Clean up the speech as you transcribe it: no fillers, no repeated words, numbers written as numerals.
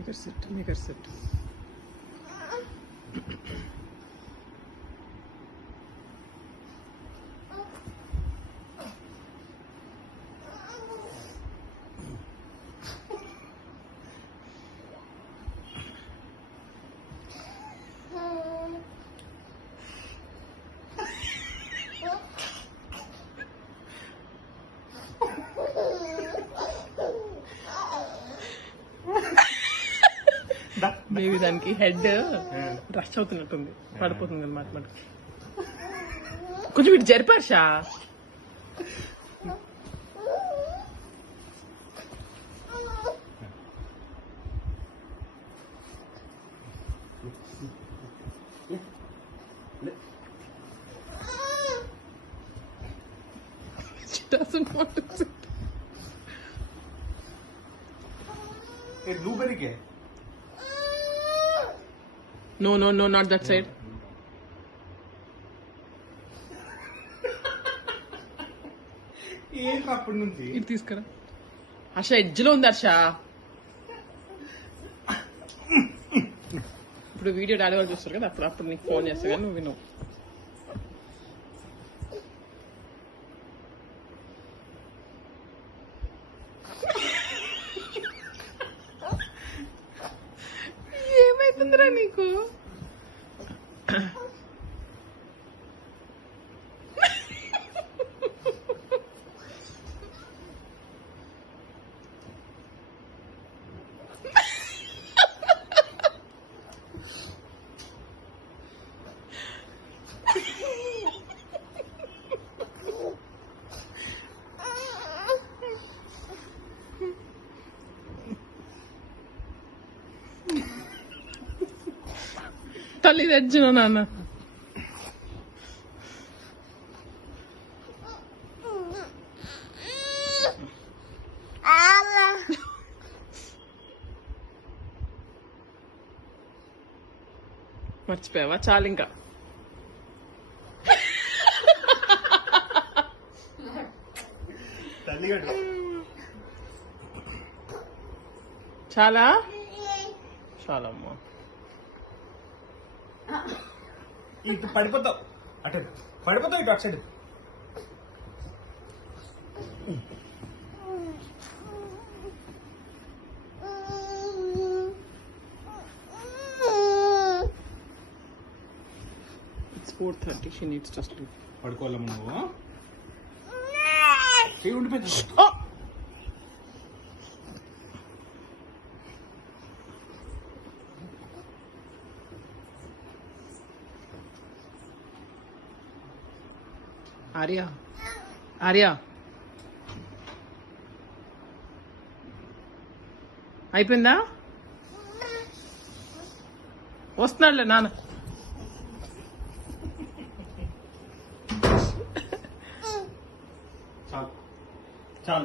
Make her sit. Maybe దానికి head rush అవుతున్నట్టుంది, పడిపోతుంది అనమాట. మనకి కొంచెం ఇటు జరిపార్షా. She doesn't want to sit. Hey, blueberry ke? No, not that side. ఏంటి అప్పటి నుంచి ఇది తీసుకురా. హర్ష ఎడ్జ్లో ఉంది హర్ష. ఇప్పుడు వీడియో డాడీ వాళ్ళు చూస్తారు కదా, అప్పుడు నీకు ఫోన్ చేస్తా కానీ నువ్వు విను. ఏమైతుందిరా నీకు? తల్లి తెచ్చిన నాన్న. మర్చిపోయావా? చాలు ఇంకా. చాలా చాలమ్మా. ఇటు పడిపోతావు, అటు పడిపోతావు, ఇటు అటు side. It's 4:30. She needs to sleep. పడుకోవాలమ్మ నువ్వు. చెయ్యి ఉండిపోయింది. ఆర్య, ఆర్య అయిపోయిందా? వస్తున్నాడులే నాన్న.